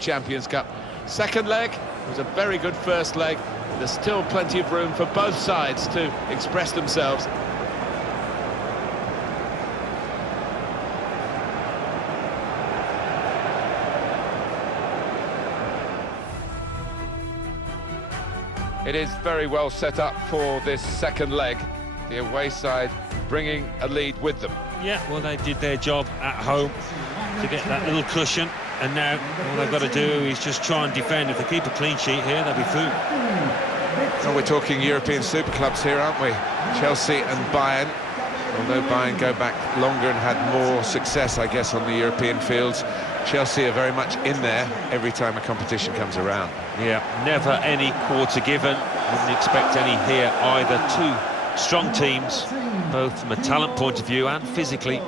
Champions Cup. Second leg was a very good first leg. There's still plenty of room for both sides to express themselves. It is very well set up for this second leg. The away side bringing a lead with them. Yeah, well, they did their job at home to get that little cushion, and now all they've got to do is just try and defend. If they keep a clean sheet here, they'll be through. Well, we're talking European super clubs here, aren't we? Chelsea and Bayern. Although Bayern go back longer and had more success, I guess, on the European fields, Chelsea are very much in there every time a competition comes around. Yeah, never any quarter given. Wouldn't expect any here either. Two strong teams, both from a talent point of view and physically.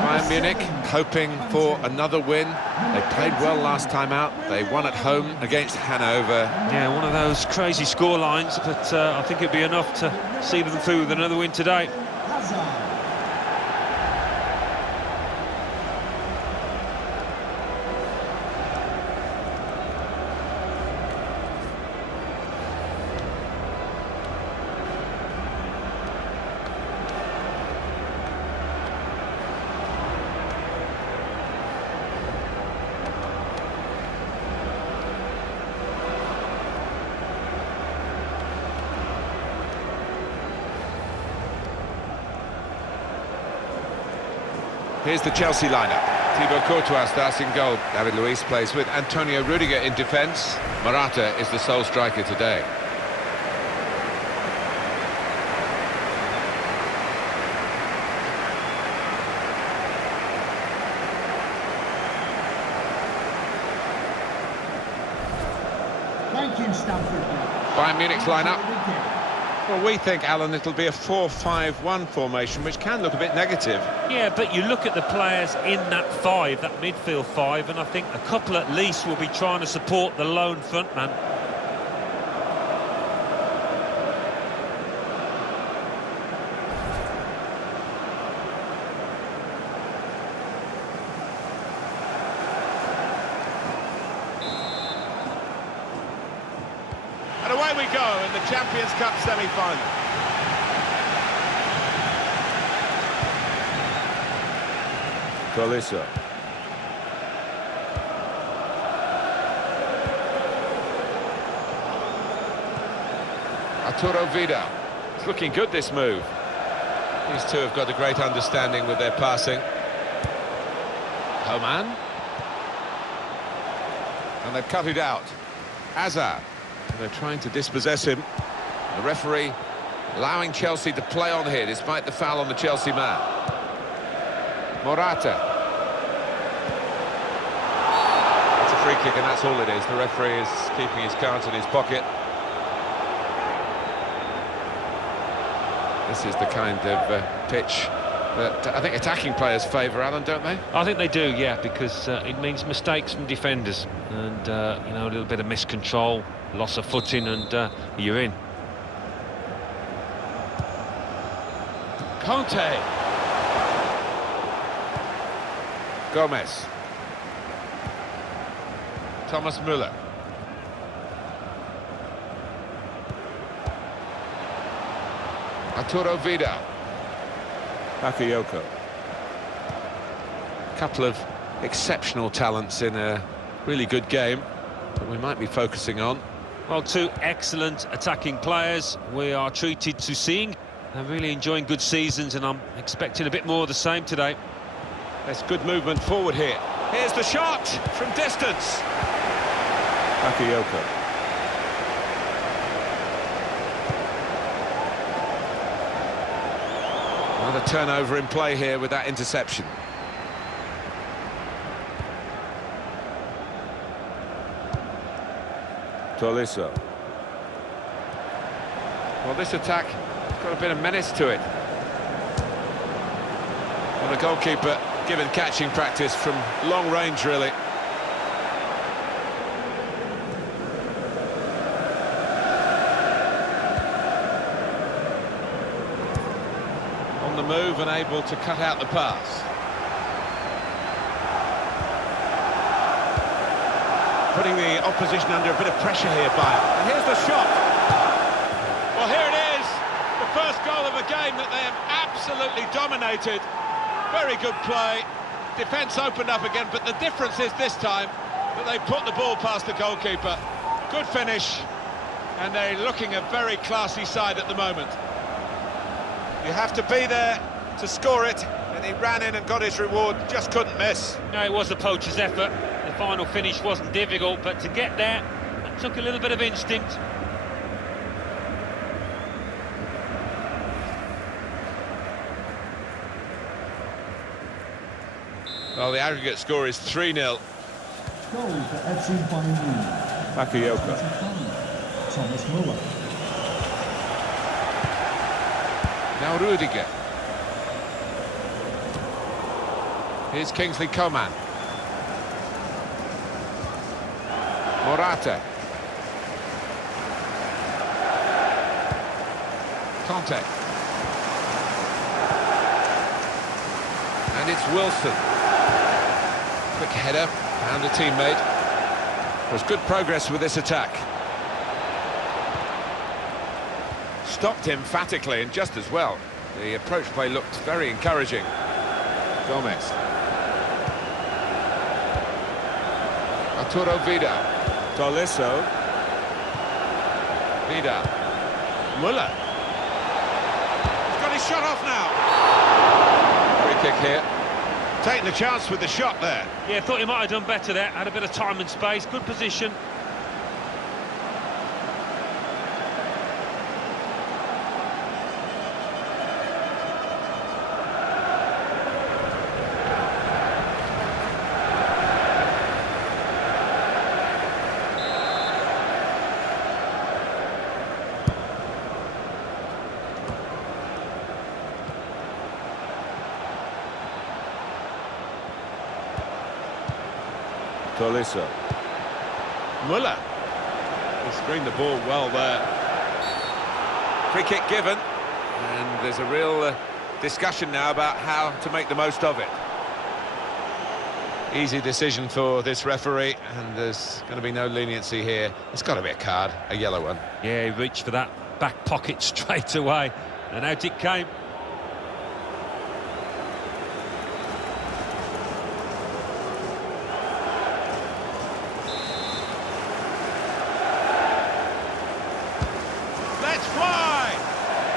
Bayern Munich hoping for another win. They played well last time out. They won at home against Hanover. Yeah, one of those crazy score lines, but I think it'd be enough to see them through with another win today. Here's the Chelsea lineup. Thibaut Courtois starts in goal. David Luiz plays with Antonio Rudiger in defence. Morata is the sole striker today. Thank you, Stamford. Bayern Munich's lineup. Well, we think, Alan, it'll be a 4-5-1 formation, which can look a bit negative. Yeah, but you look at the players in that five, that midfield five, and I think a couple at least will be trying to support the lone frontman. And away we go in the Champions Cup semi-final. Tolisso. Arturo Vidal. It's looking good, this move. These two have got a great understanding with their passing. Coman. And they've cut it out. Hazard. And they're trying to dispossess him. The referee allowing Chelsea to play on here despite the foul on the Chelsea man. Morata. It's a free kick and that's all it is. The referee is keeping his cards in his pocket. This is the kind of pitch that I think attacking players favour, Alan, don't they? I think they do, yeah, because it means mistakes from defenders and, you know, a little bit of miscontrol, loss of footing, and you're in. Conte. Gomez. Thomas Müller. Arturo Vidal. Bakayoko. A couple of exceptional talents in a really good game that we might be focusing on. Well, two excellent attacking players we are treated to seeing. They're really enjoying good seasons, and I'm expecting a bit more of the same today. There's good movement forward here. Here's the shot from distance. Bakayoko. Another turnover in play here with that interception. Tolisso. Well, this attack has got a bit of menace to it. Well, the goalkeeper given catching practice from long range, really. On the move and able to cut out the pass. putting the opposition under a bit of pressure here, Bayern. And here's the shot. Well, here it is, the first goal of a game that they have absolutely dominated. Very good play. Defence opened up again, but the difference is this time that they put the ball past the goalkeeper. Good finish, and they're looking a very classy side at the moment. You have to be there to score it, and he ran in and got his reward, just couldn't miss. No, it was the poacher's effort. The final finish wasn't difficult, but to get there, it took a little bit of instinct. Well, the aggregate score is 3-0. Goal for FC Bayern Munich. Bakayoko. Thomas Muller. Now Rudiger. Here's Kingsley Coman. Morata. Conte. And it's Wilson. Quick header, found a teammate. There's good progress with this attack. Stopped emphatically and just as well. The approach play looked very encouraging. Gomez. Arturo Vidal. Tolisso. Vidal. Muller. He's got his shot off now. Free kick here. Taking the chance with the shot there. Yeah, thought he might have done better there. Had a bit of time and space, good position. Tolisso. Muller. He screened the ball well there. Free kick given. And there's a real discussion now about how to make the most of it. Easy decision for this referee, and there's going to be no leniency here. It's got to be a card, a yellow one. Yeah, he reached for that back pocket straight away, and out it came. Let's fly!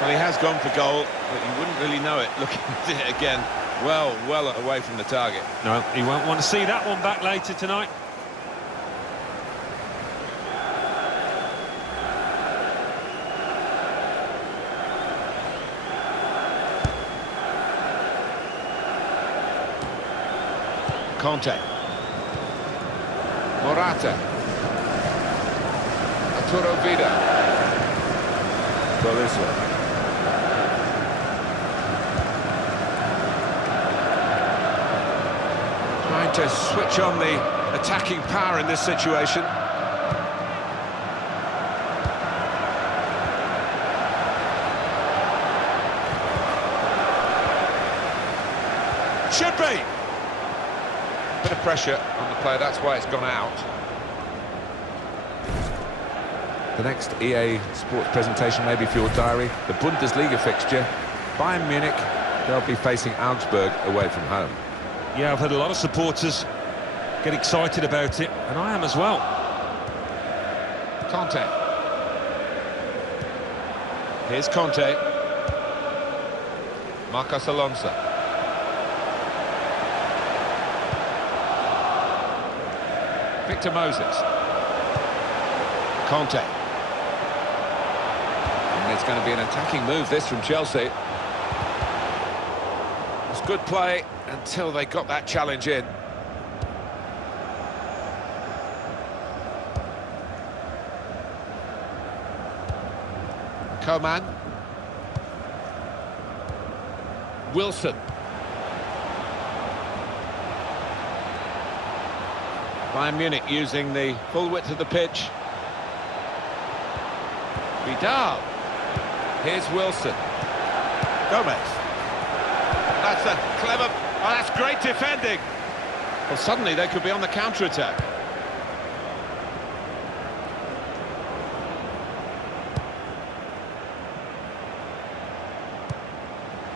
Well, he has gone for goal, but you wouldn't really know it looking at it again. Well away from the target. No, he won't want to see that one back later tonight. Conte. Morata. Arturo Vidal. Tolisso. Trying to switch on the attacking power in this situation. Should be! Bit of pressure on the player, that's why it's gone out. The next EA Sports presentation maybe for your diary, the Bundesliga fixture. Bayern Munich, they'll be facing Augsburg away from home. Yeah, I've had a lot of supporters get excited about it, and I am as well. Conte. Here's Conte. Marcos Alonso. Victor Moses. Conte. And it's going to be an attacking move, this, from Chelsea. It's good play until they got that challenge in. Coman. Wilson. Bayern Munich using the full width of the pitch. Vidal. Here's Wilson. Gomez. That's a clever... Oh, that's great defending. Well, suddenly they could be on the counter-attack.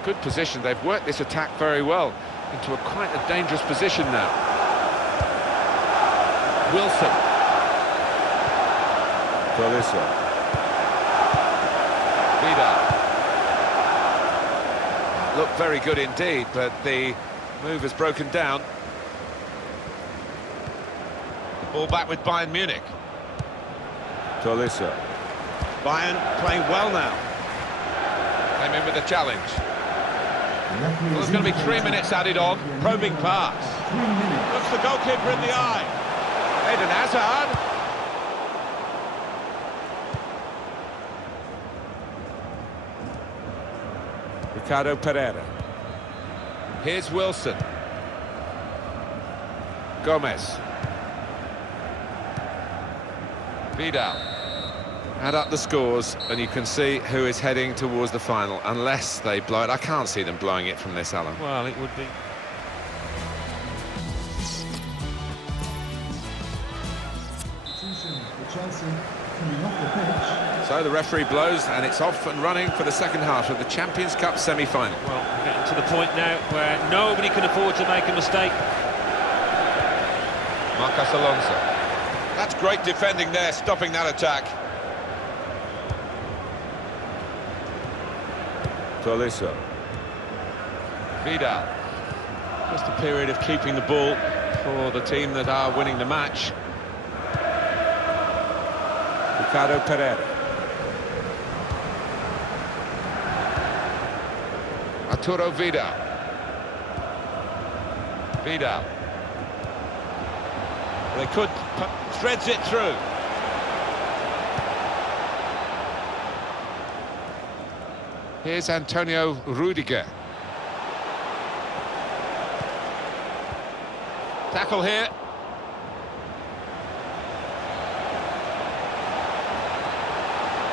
Good position. They've worked this attack very well into quite a dangerous position now. Wilson. Tolisso. Vidal. Looked very good indeed, but the move has broken down. Ball back with Bayern Munich. Tolisso. Bayern playing well now. Came in with a challenge. Well, There's going to be 3 minutes added on. Probing pass. 3 minutes. Looks the goalkeeper in the eye. Eden Hazard. Ricardo Pereira. Here's Wilson. Gomez. Vidal. Add up the scores and you can see who is heading towards the final, unless they blow it. I can't see them blowing it from this, Alan. Well, it would be. For Chelsea coming off the pitch. So the referee blows and it's off and running for the second half of the Champions Cup semi-final. Well, we're getting to the point now where nobody can afford to make a mistake. Marcos Alonso. That's great defending there, stopping that attack. Tolisso. Vidal. Just a period of keeping the ball for the team that are winning the match. Ricardo Pereira. Arturo Vidal. Vidal. They could, threads it through. Here's Antonio Rudiger. Tackle here.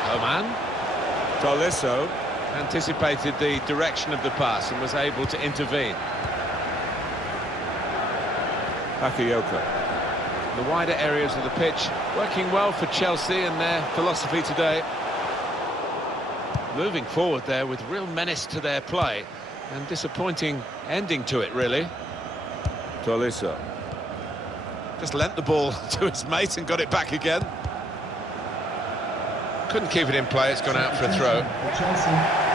Coman Tolisso. anticipated the direction of the pass and was able to intervene. Bakayoko. The wider areas of the pitch working well for Chelsea and their philosophy today. Moving forward there with real menace to their play and disappointing ending to it, really. Tolisso. Just lent the ball to his mate and got it back again. Couldn't keep it in play, it's gone out for a throw. For Chelsea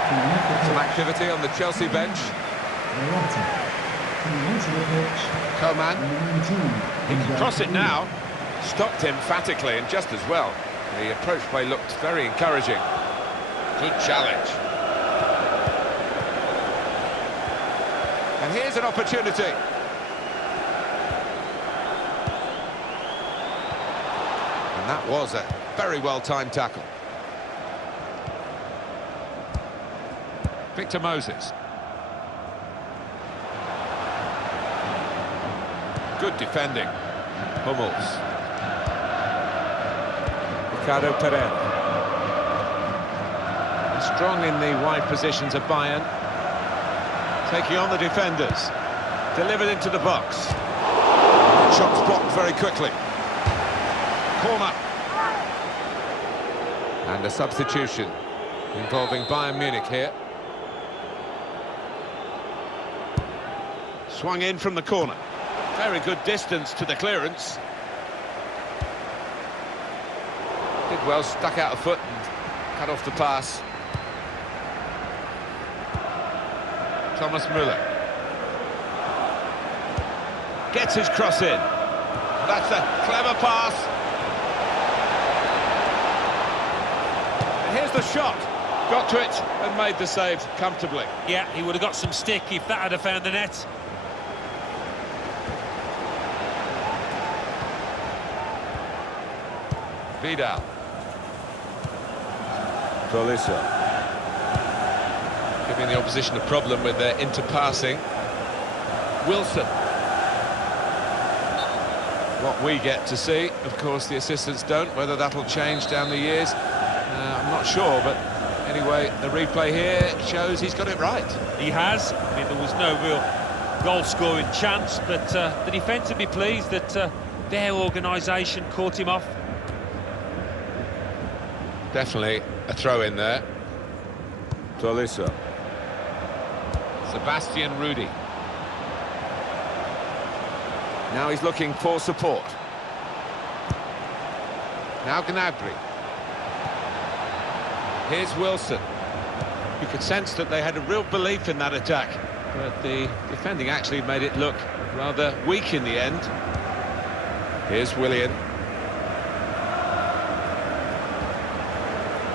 coming off the pitch. Some activity on the Chelsea bench. Morata coming onto the pitch. Coman. Number 19. He can cross it now. Stopped emphatically and just as well. The approach play looked very encouraging. Good challenge. And here's an opportunity. And that was a very well-timed tackle. Victor Moses. Good defending. Hummels. Ricardo Pereira. Strong in the wide positions of Bayern. Taking on the defenders. Delivered into the box. Shot's blocked very quickly. Corner. And a substitution involving Bayern Munich here. Swung in from the corner. Very good distance to the clearance. Did well, stuck out a foot and cut off the pass. Thomas Müller. Gets his cross in. That's a clever pass. And here's the shot. Got to it and made the save comfortably. Yeah, he would have got some stick if that had found the net. Vidal. Tolisso. Giving the opposition a problem with their interpassing. Wilson. What we get to see, of course the assistants don't. Whether that'll change down the years, I'm not sure, but anyway, the replay here shows he's got it right. He has. I mean, there was no real goal-scoring chance, but the defence would be pleased that their organisation caught him off. Definitely a throw in there. Tolisso. Sebastian Rudy. Now he's looking for support. Now Gnabry. Here's Wilson. You could sense that they had a real belief in that attack, but the defending actually made it look rather weak in the end. Here's Willian.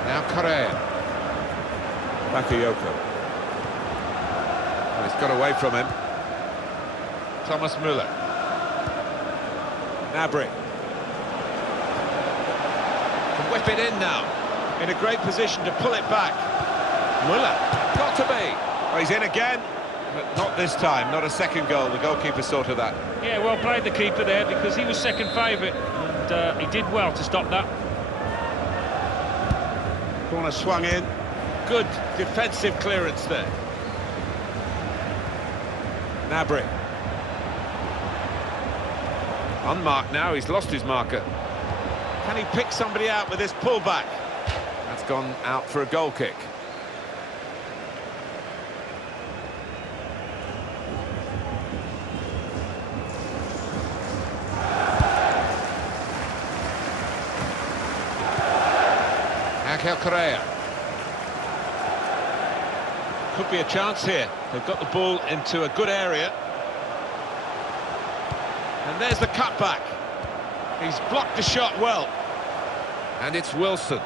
Now Correa. Bakayoko. Oh, he's got away from him. Thomas Müller. Gnabry. Can whip it in now. In a great position to pull it back. Müller. Got to be. Oh, he's in again, but not this time. Not a second goal. The goalkeeper sorted that. Yeah, well played the keeper there, because he was second favourite, and he did well to stop that. Corner swung in. Good defensive clearance there. Gnabry. Unmarked now, he's lost his marker. Can he pick somebody out with this pullback? That's gone out for a goal kick. Angel Correa. Could be a chance here. They've got the ball into a good area. And there's the cutback. He's blocked the shot well. And it's Wilson.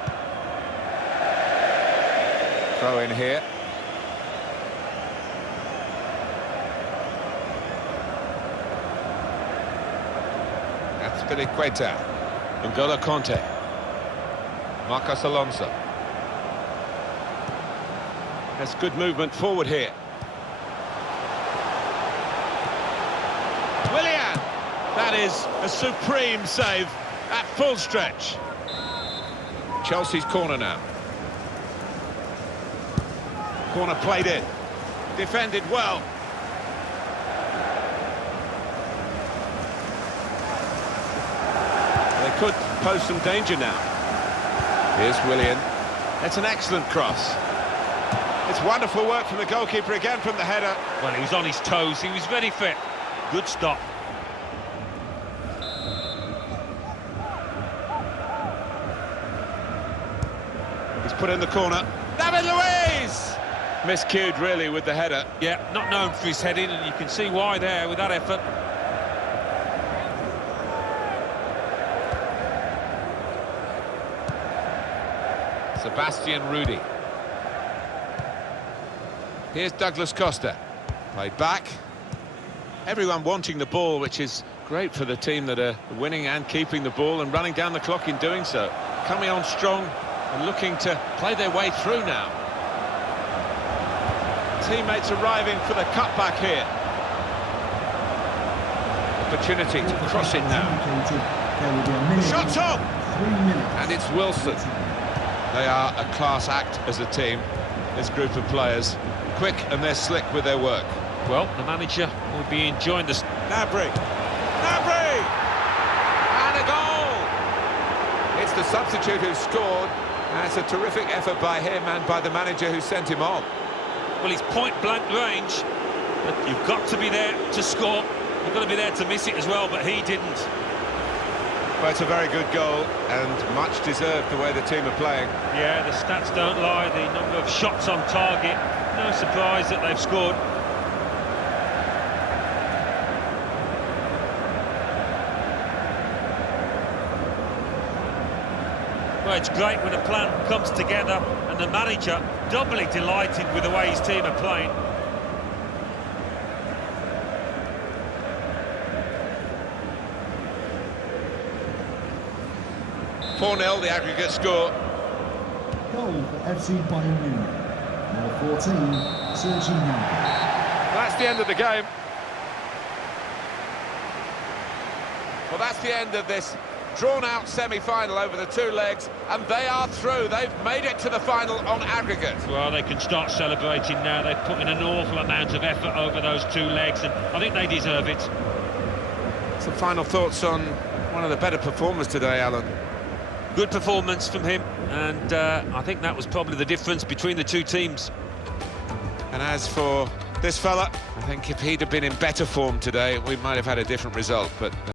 Throw in here. That's Filiqueta. N'Golo Conte. Marcos Alonso. There's good movement forward here. Willian! That is a supreme save at full stretch. Chelsea's corner now. Corner played in. Defended well. They could pose some danger now. Here's Willian. That's an excellent cross. It's wonderful work from the goalkeeper again from the header. Well, he was on his toes, he was very fit. Good stop. He's put in the corner. David Luiz! Miscued, really, with the header. Yeah, not known for his heading, and you can see why there with that effort. Sebastian Rudy. Here's Douglas Costa. Played back. Everyone wanting the ball, which is great for the team that are winning and keeping the ball and running down the clock in doing so. Coming on strong and looking to play their way through now. Teammates arriving for the cutback here. Opportunity to cross it now. There will be a minute. Shot's on! 3 minutes. And it's Wilson. They are a class act as a team, this group of players. Quick and they're slick with their work. Well, the manager will be enjoying this. Gnabry! Gnabry! And a goal! It's the substitute who scored. That's a terrific effort by him and by the manager who sent him on. Well, he's point-blank range, but you've got to be there to score. You've got to be there to miss it as well, but he didn't. Well, it's a very good goal and much deserved the way the team are playing. Yeah, the stats don't lie. The number of shots on target. No surprise that they've scored. Well, it's great when a plan comes together and the manager doubly delighted with the way his team are playing. .4-0 the aggregate score. Goal for FC Bayern Munich. Number 14, Kiinngg-B. That's the end of the game. Well, that's the end of this drawn-out semi-final over the two legs, and they are through. They've made it to the final on aggregate. Well, they can start celebrating now. They've put in an awful amount of effort over those two legs, and I think they deserve it. Some final thoughts on one of the better performers today, Alan. Good performance from him, and I think that was probably the difference between the two teams. And as for this fella. I think if he'd have been in better form today, we might have had a different result, but